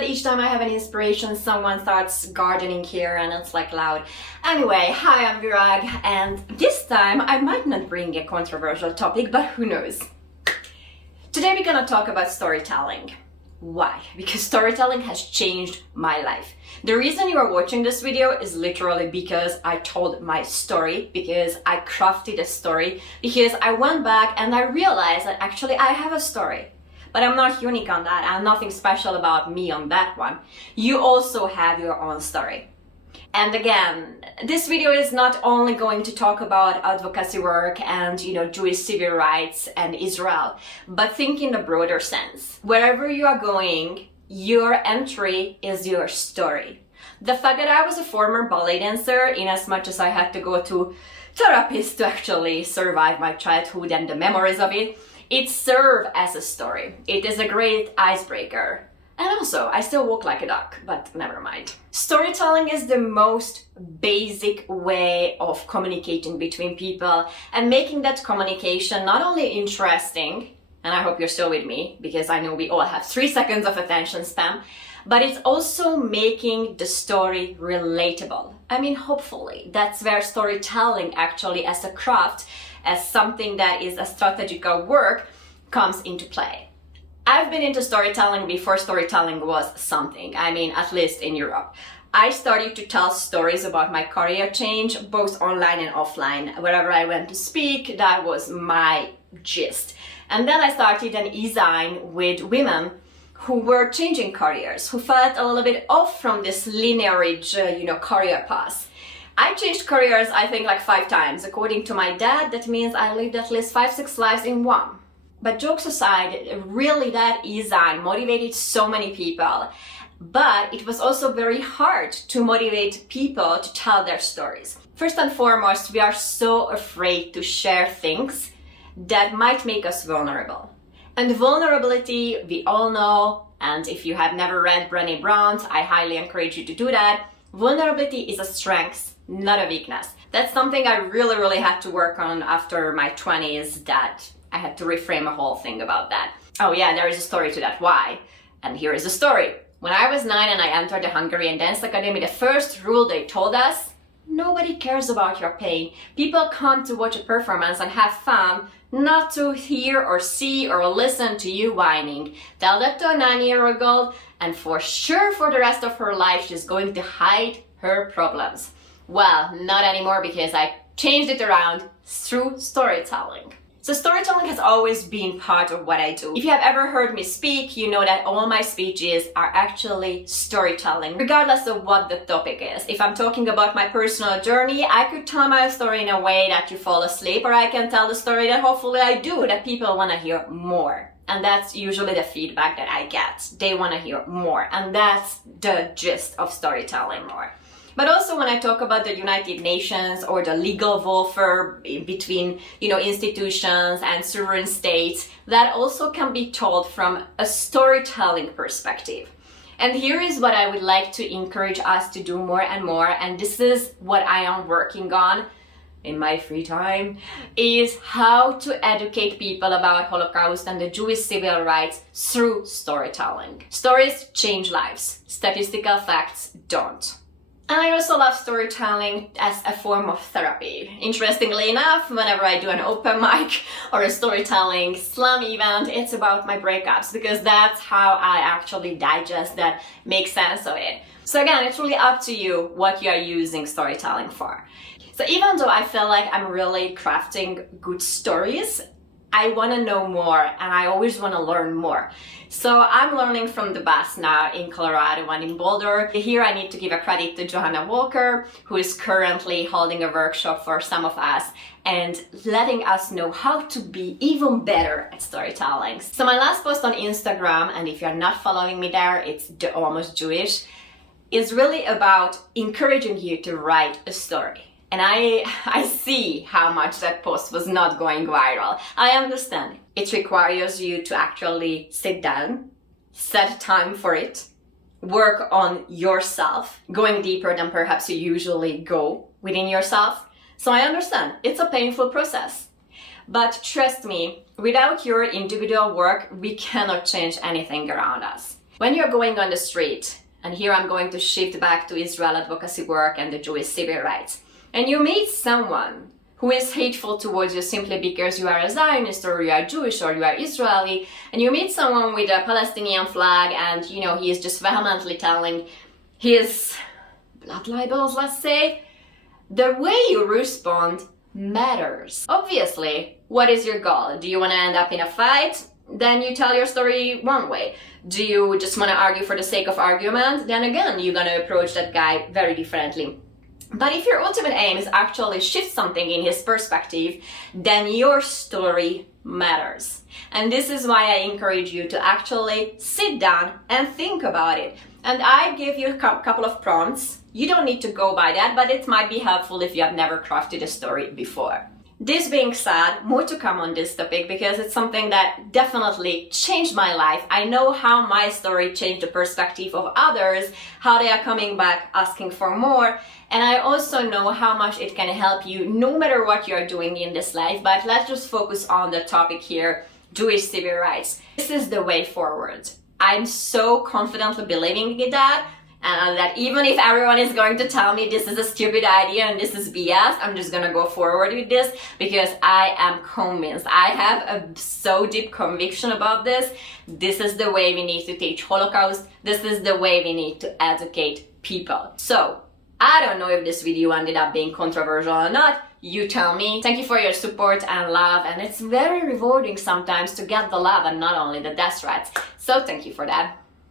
that each time I have an inspiration, someone starts gardening here and it's like loud. Anyway, hi, I'm Virag, and this time I might not bring a controversial topic, but who knows. Today we're gonna talk about storytelling. Why? Because storytelling has changed my life. The reason you are watching this video is literally because I told my story, because I crafted a story, because I went back and I realized that actually I have a story. But I'm not unique on that, and nothing special about me on that one. You also have your own story. And again, this video is not only going to talk about advocacy work and, Jewish civil rights and Israel, but think in a broader sense. Wherever you are going, your entry is your story. The fact that I was a former ballet dancer, in as much as I had to go to therapists to actually survive my childhood and the memories of it served as a story. It is a great icebreaker. And also, I still walk like a duck, but never mind. Storytelling is the most basic way of communicating between people and making that communication not only interesting, and I hope you're still with me because I know we all have 3 seconds of attention span, but it's also making the story relatable. I mean, hopefully, that's where storytelling actually as a craft, as something that is a strategical work, comes into play. I've been into storytelling before storytelling was something, at least in Europe. I started to tell stories about my career change, both online and offline. Wherever I went to speak, that was my gist. And then I started an e-zine with women who were changing careers, who felt a little bit off from this lineage, career path. I changed careers, I think, like 5 times. According to my dad, that means I lived at least 5-6 lives in one. But jokes aside, really that e-zine motivated so many people. But it was also very hard to motivate people to tell their stories. First and foremost, we are so afraid to share things that might make us vulnerable. And vulnerability, we all know, and if you have never read Brené Brown's, I highly encourage you to do that. Vulnerability is a strength, not a weakness. That's something I really had to work on after my 20s, that I had to reframe a whole thing about that. Oh yeah, there is a story to that. Why? And here is the story. When I was 9 and I entered the Hungarian Dance Academy, the first rule they told us, nobody cares about your pain. People come to watch a performance and have fun, not to hear or see or listen to you whining. Tell that to a 9-year-old girl, and for sure for the rest of her life she's going to hide her problems. Well, not anymore, because I changed it around through storytelling. So storytelling has always been part of what I do. If you have ever heard me speak, you know that all my speeches are actually storytelling, regardless of what the topic is. If I'm talking about my personal journey, I could tell my story in a way that you fall asleep, or I can tell the story that hopefully I do, that people want to hear more. And that's usually the feedback that I get. They want to hear more. And that's the gist of storytelling more. But also when I talk about the United Nations or the legal warfare between, institutions and sovereign states, that also can be told from a storytelling perspective. And here is what I would like to encourage us to do more and more, and this is what I am working on in my free time, is how to educate people about Holocaust and the Jewish civil rights through storytelling. Stories change lives. Statistical facts don't. And I also love storytelling as a form of therapy. Interestingly enough, whenever I do an open mic or a storytelling slam event, it's about my breakups, because that's how I actually digest that, make sense of it. So again, it's really up to you what you are using storytelling for. So even though I feel like I'm really crafting good stories, I want to know more, and I always want to learn more. So I'm learning from the best now in Colorado and in Boulder. Here I need to give a credit to Johanna Walker, who is currently holding a workshop for some of us and letting us know how to be even better at storytelling. So my last post on Instagram, and if you're not following me there, it's Almost Jewish, is really about encouraging you to write a story. And I see how much that post was not going viral. I understand. It requires you to actually sit down, set time for it, work on yourself, going deeper than perhaps you usually go within yourself. So I understand. It's a painful process. But trust me, without your individual work, we cannot change anything around us. When you're going on the street, and here I'm going to shift back to Israel advocacy work and the Jewish civil rights, and you meet someone who is hateful towards you simply because you are a Zionist or you are Jewish or you are Israeli, and you meet someone with a Palestinian flag and he is just vehemently telling his blood libels, let's say, the way you respond matters. Obviously, what is your goal? Do you want to end up in a fight? Then you tell your story one way. Do you just want to argue for the sake of argument? Then again, you're going to approach that guy very differently. But if your ultimate aim is actually shift something in his perspective, then your story matters. And this is why I encourage you to actually sit down and think about it. And I give you a couple of prompts. You don't need to go by that, but it might be helpful if you have never crafted a story before. This being said, more to come on this topic because it's something that definitely changed my life. I know how my story changed the perspective of others, how they are coming back asking for more, and I also know how much it can help you no matter what you're doing in this life. But let's just focus on the topic here, Jewish civil rights. This is the way forward. I'm so confidently believing in that. And that even if everyone is going to tell me this is a stupid idea and this is BS, I'm just gonna go forward with this because I am convinced. I have a so deep conviction about this. This is the way we need to teach Holocaust. This is the way we need to educate people. So, I don't know if this video ended up being controversial or not. You tell me. Thank you for your support and love, and it's very rewarding sometimes to get the love and not only the death threats. So thank you for that.